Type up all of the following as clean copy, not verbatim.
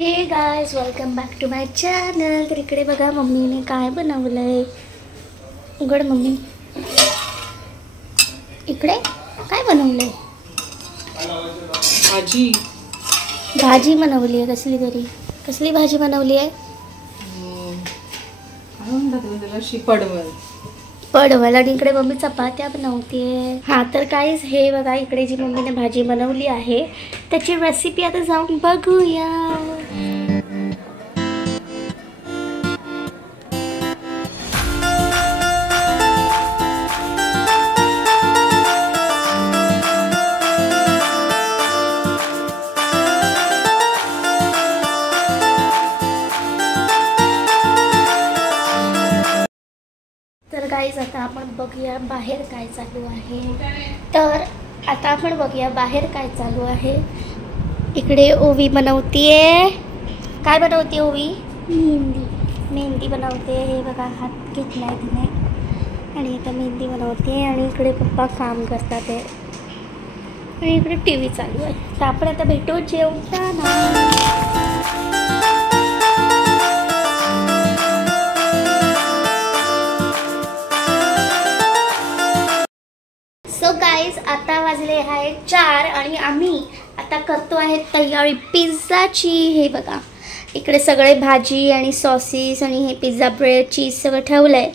हे guys, welcome back to my channel. तर इकडे बघा मम्मीने काय बनवलंय। उघड मम्मी, इकडे काय बनवलंय? भाजी बनवली आहे कसली तरी। कसली भाजी बनवली आहे? पडवल। आणि इकडे मम्मी चपात्या बनवतीये। हा तर गाइस, हे बघा इकडे जी मम्मीने भाजी बनवली आहे त्याची रेसिपी आता जाऊन बघूया। तर गाइस, आता आपण बघूया बाहेर काय चालू आहे। तर आता आपण बघूया बाहेर काय चालू आहे। इकडे ओवी बनवतीये। काय बनवते ओवी? मेहंदी बनवते। हे बघा हात घेतलाय तिने आणि आता मेहंदी बनवते। आणि इकडे पप्पा काम करतात आहे आणि इकडे टीव्ही चालू आहे। तर आपण आता भेटू जेवताना। सो गाइस, आता वाजले आहे 4 आणि आम्ही आता करतो आहे तयारी पिझ्झाची। हे बघा इकडे सगळे भाजी आणि सॉसेस आणि हे पिझ्झा ब्रेड चीज सगळं ठेवलंय।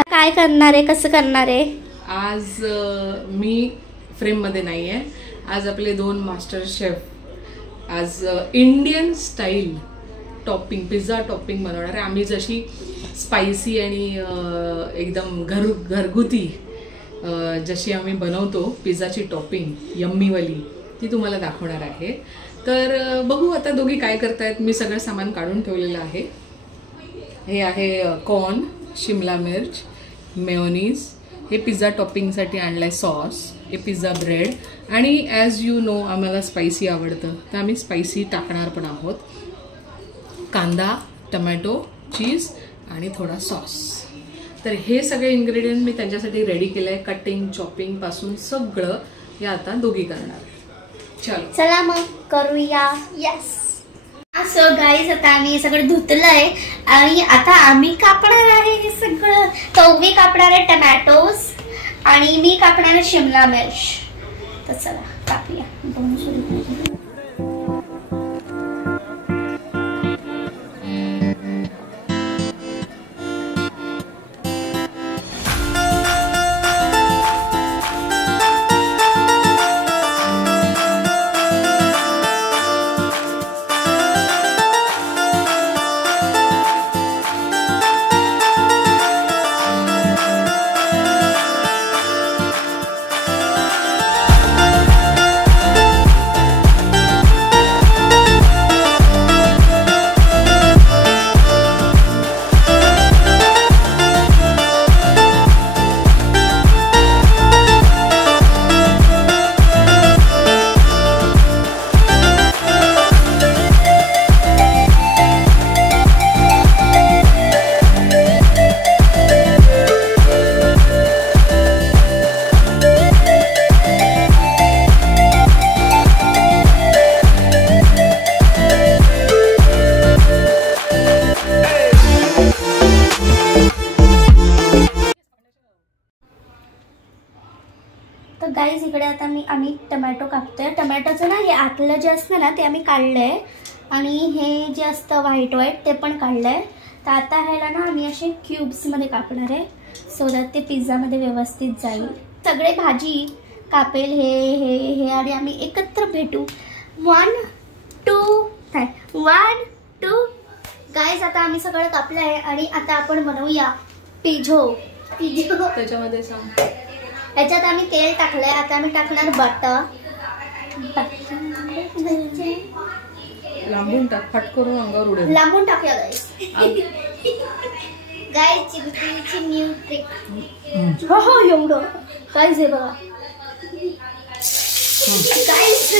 काय करणार आहे, कसं करणार आहे? आज मी फ्रेम मध्ये नाही आहे। आज आपले दोन मास्टर शेफ आज Indian style topping pizza topping बनवणार आहे। आम्ही जशी स्पायसी आणि एकदम घरगुती जशी आम्ही बनवतो पिझ्झाची टॉपिंग यम्मीवाली ती तुम्हाला दाखवणार आहे। तर बघू आता दोघी काय करतायत। मी सगळं सामान काढून ठेवलेलं आहे। हे आहे कॉर्न, शिमला मिर्च, मेयोनीज, हे पिझ्झा टॉपिंगसाठी आणलाय सॉस, हे पिझ्झा ब्रेड आणि ॲज यू नो आम्हाला स्पायसी आवडतं तर आम्ही स्पायसी टाकणार पण आहोत। कांदा, टमॅटो, चीज आणि थोडा सॉस। तर हे सगळे इन्ग्रेडियंट मी त्यांच्यासाठी रेडी केलं आहे। कटिंग चॉपिंग पासून सगळं हे आता दोघी करणार। चला मग करूया। यस। सो गाइस, आता आम्ही सगळं धुतलंय आणि आता आम्ही कापणार आहे हे सगळं। तर मी कापणार आहे टमॅटोज आणि मी कापणार आहे शिमला मिर्च। तर चला कापूया। तर गाइस, इकडे आता आम्ही टमॅटो कापतोय। टमॅटोचं ना हे आतलं जे असतं ना ते आम्ही काढलंय आणि हे जे असतं व्हाईट ते पण काढलंय। तर आता ह्याला ना आम्ही असे क्यूब्स मध्ये कापणार आहे सो दॅट ते पिझ्झा मध्ये व्यवस्थित जाईल। सगळे भाजी कापेल हे हे हे आणि आम्ही एकत्र भेटू। 1 2 गाइस, आता आम्ही सगळं कापलंय आणि आता आपण बनवूया पिझ्झो। त्याच्यामध्ये सांग, याच्यात आम्ही तेल टाकलंय। आता आम्ही टाकणार बटर। लांबून टाक, फट करून अंगावर उडेल। लांबून टाकूया गाइस। गाइस, चिकटीची न्यू ट्रिक। हो एवढं गाइस, हे बघा गाइस।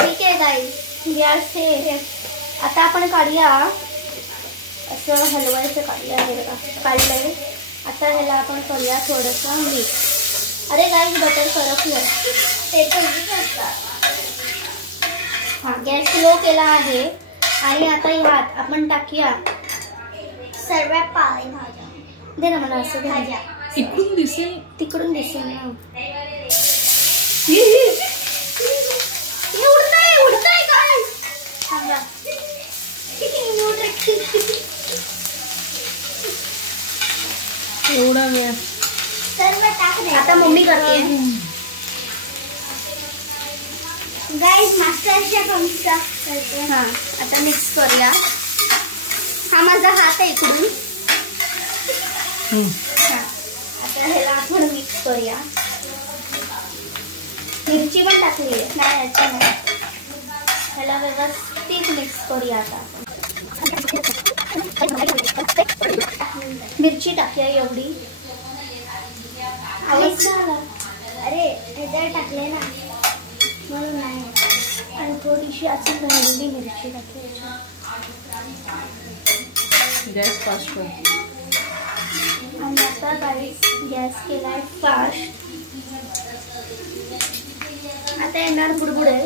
ठीक आहे गाइस, गॅस हे आता आपण काढूया। असं हलवायचं काढूया। हे बघा काढलंय। आता ह्याला आपण करूया थोडंसं मिक्स। अरे गाइस, बटर करपलं ते पण असतात। हा गॅस स्लो केला आहे आणि आता ह्यात आपण टाकूया सर्व पालेभाज्या. दे ना मला असं भाज्या. इकडून दिसेल तिकडून दिसेल ना. उडतंय काय सांगा. एवढा वेळ सर्व टाकले. आता मम्मी करते. गाइस मास्टर शेफ आमचा करते. हा आता मिक्स करूया. हा माझा हात आहे इकडून. आता ह्याला आपण मिक्स करूया. मिरची पण टाकली आहे. नाही याचा नाही. ह्याला व्यवस्थित मिक्स करूया. आता मिरची टाकूया एवढी. अरे ह्याच्यावर टाकले ना म्हणून नाही. आणि थोडीशी अजून राहिलेली मिरची टाकली. गॅस फास्ट कर. आणि आता गॅस केलाय फास्ट. आता येणार बुडबुडे.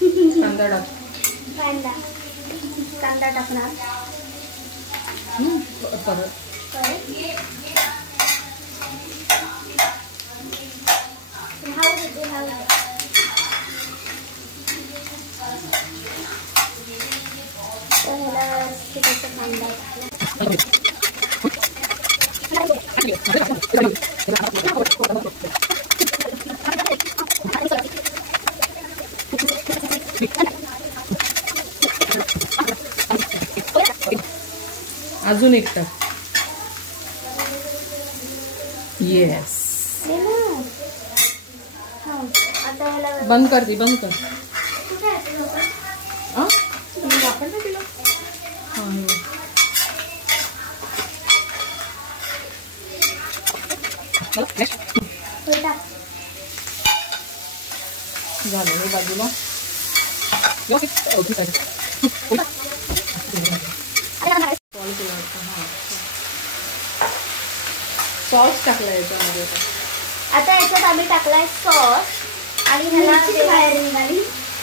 कांदा टाक. कांदा टाकणार. परत अजून एक टाक. येस. बंद कर दी. बंद कर. वापरलं तिला. झालं हे बाजूला. सॉस टाकला याच्यामध्ये. आता याच्यात आम्ही टाकलाय सॉस आणि ह्याला बाहेर निघाली.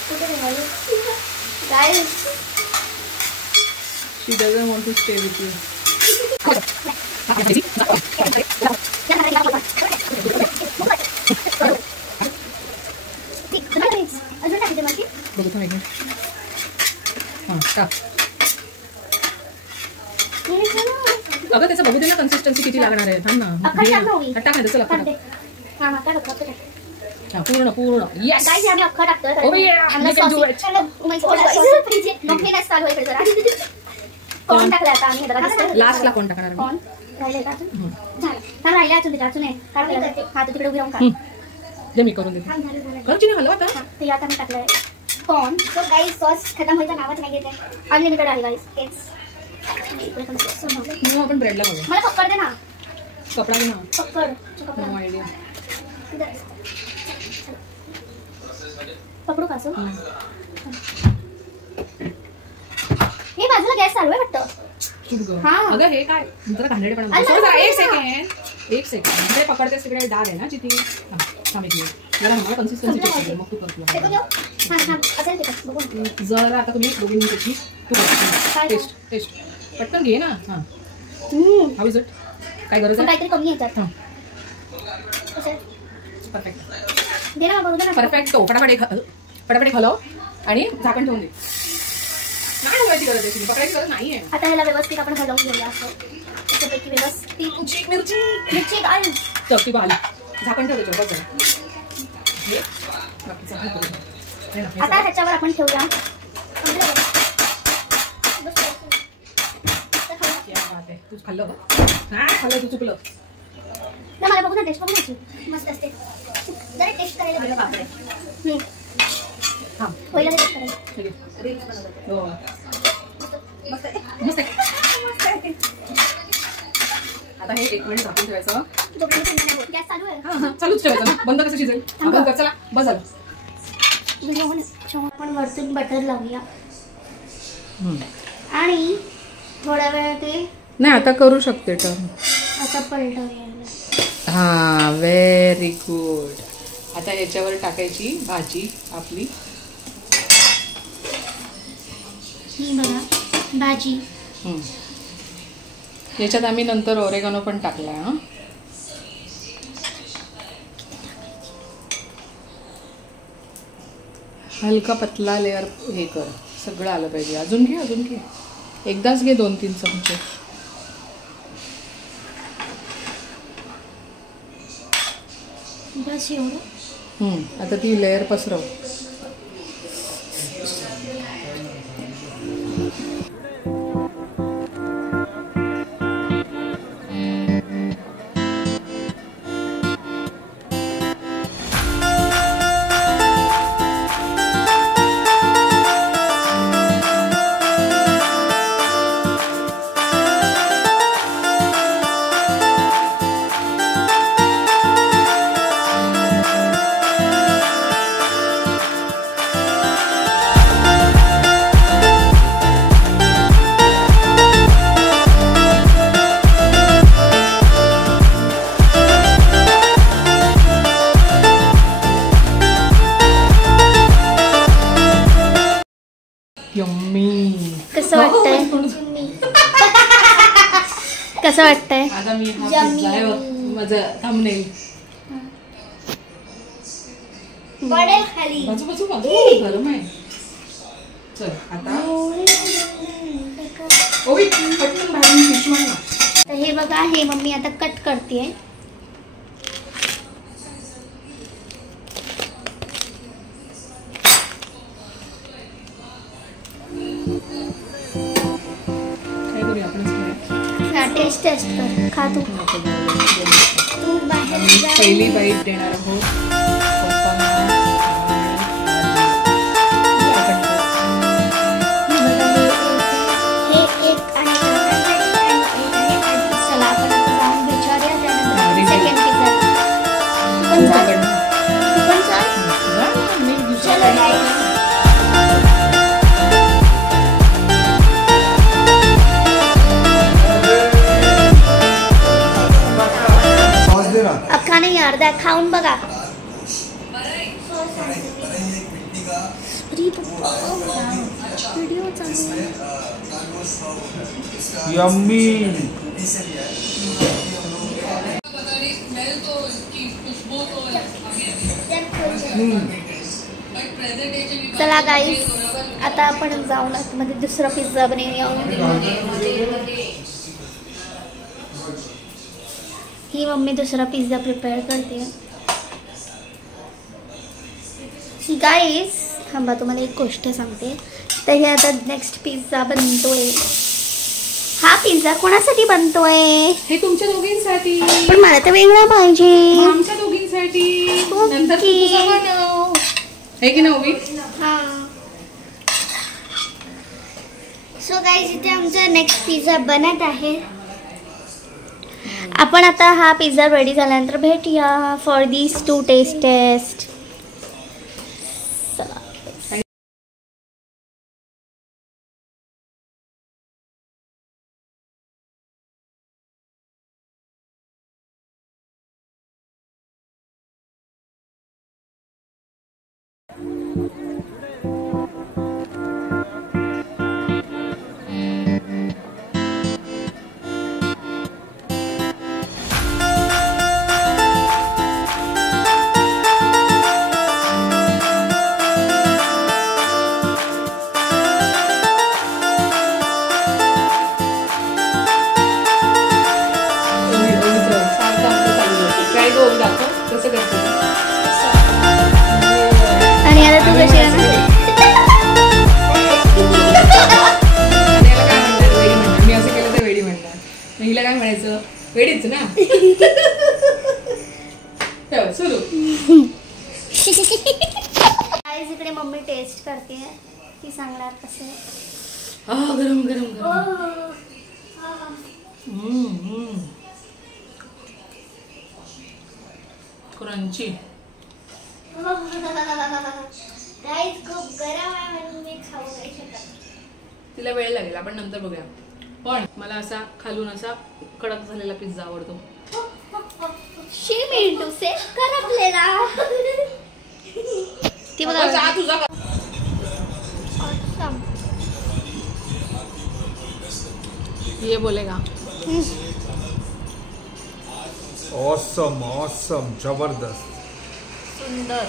कुठे निघाली guys. She doesn't want to stay with you. अजून टाकते माझी. बघू थांब एक मिनिट. हां टाक. अगं त्याचं बघू दे ना कन्सिस्टन्सी किती लागणार आहे. थांब ना. टाक ना त्याचं लागतं. पूर्ण पूर्ण. येस गाइस आम्ही अख्खा टाकतोय. कॉर्न टाकला आता आम्ही. लास्टला कोण टाकणार. कॉर्न राहिले का अजून. झालं राहिले अजून. अजून आहे. हा तिकडे उभी राहून का. जे मी करून देते. करची नाही हलवा आता. ते आता मी टाकलंय कॉर्न. सो गाइस सॉस खतम व्हायचं नावच नाही घेते. अनलिमिटेड आहे गाइस. तेच आपण ब्रेडला बघू. मला पकड दे ना. कपडा दे ना. पकड. No idea. पकडू का. हे बाजूला गॅस चालू आहे वाटतं. अगं हे काय जरा घाणेरडे पण. एक सेकंड ते पकडतेस तिकडे डाग आहे ना चिती. थांब एक मिनिट. जरा मला कन्सिस्टन्सी चेक कर. मग तू कर. जरा आता तुम्ही दोघींनी त्याची टेस्ट टेस्ट पटकन घे ना. हां हाऊ इज इट. काय गरज आहे. काहीतरी कमी येतात. हां परफेक्ट. दे ना बघू दे ना. परफेक्ट. तो फटाफट हलव आणि झाकण ठेवून दे. नाही हलवायची गरज आहे. पकडायची गरज नाहीये. आता ह्याला व्यवस्थित आपण हलवून घेऊया. असं त्याच्यापैकी व्यवस्थित. मिरची घाल. चौकी बाली. झाकण ठेव त्याच्यावर. आता ह्याच्यावर आपण ठेवूया. तू खाल्लं का. हा खाल्लं. तू चुकलं ना. मला बघू ना. टेस्ट बघू ना. मस्त असते. जरा टेस्ट करायला बरं. बापरे. हां पहिला टेस्ट करायला. हो मस्त आहे. आता हे 1 मिनिट झाकून ठेवायचं. गॅस चालू आहे. हां चालूच ठेवायचं. बंद कसं शिजेल. आपण चला बस झालं. आपण वरतून बटर लावूया आणि थोड्या वेळ ते. नाही आता करू शकते टर्न. आता पलटवूया. हां व्हेरी गुड. आता याच्यावर टाकायची भाजी आपली. ही बघा भाजी. याच्यात आम्ही नंतर ओरेगानो पण टाकलाय. हा हलका पतला लेअर हे कर, सगळं आलं पाहिजे. अजून घे एकदाच घे 2-3 चमचे. बस एवढं. आता ती लेअर पसरव. कसं वाटतंय? कसं वाटतंय? आता मी हा पिझ्झा आहे माझा थंबनेल. पडेल खाली. बाजू गरम आहे. चल आता ओवी पटकन भाजी पिशवाय ना. तर हे बघा, हे मम्मी आता कट करते. टेस्ट कर, खा तू. पहिली बाईट देणार आहोत. अख्खा नाही, अर्धा खाऊन बघा. व्हिडिओ चालू. यम्मी. चला गाईस, आता आपण जाऊन आतमध्ये दुसरा पिझ्झा बनवूया. ही मम्मी दुसरा पिझ्झा प्रिपेअर करते. गाईस थांबा, तुम्हाला एक गोष्ट सांगते. तर हे आता नेक्स्ट पिझ्झा बनतोय. हा पिझ्झा कोणासाठी बनतोय? हे तुमच्या दोघींसाठी. पण मला तर वेगळा पाहिजे. आमच्या दोघींसाठी. नंतर तू तुझा बनव. हे की नाही ओवी? हा. सो गाईस, इथे आमचा नेक्स्ट पिझ्झा बनत आहे. आपण आता हा पिझ्झा रेडी झाल्यानंतर भेटूया फॉर दीज 2 टेस्ट. आणि आता तू कशी आहे? मी असं केलं तर वेडी म्हणणार. हिला काय म्हणायचं? वेडीच ना. सुरू. इकडे मम्मी टेस्ट करते. ती सांगणार कसं. गरम गरम गरम. क्रंची. गाईस खूप गरम आहे म्हणून मी खाऊ नाही शकत. तिला वेळ लागेल, आपण नंतर बघूया. पण मला असा खालून असा कडक झालेला पिझ्झा आवडतो. मिनिटू से करपलेला. ती बघा तुझा ये बोलेगा ऑसम ऑसम, जबरदस्त. सुंदर.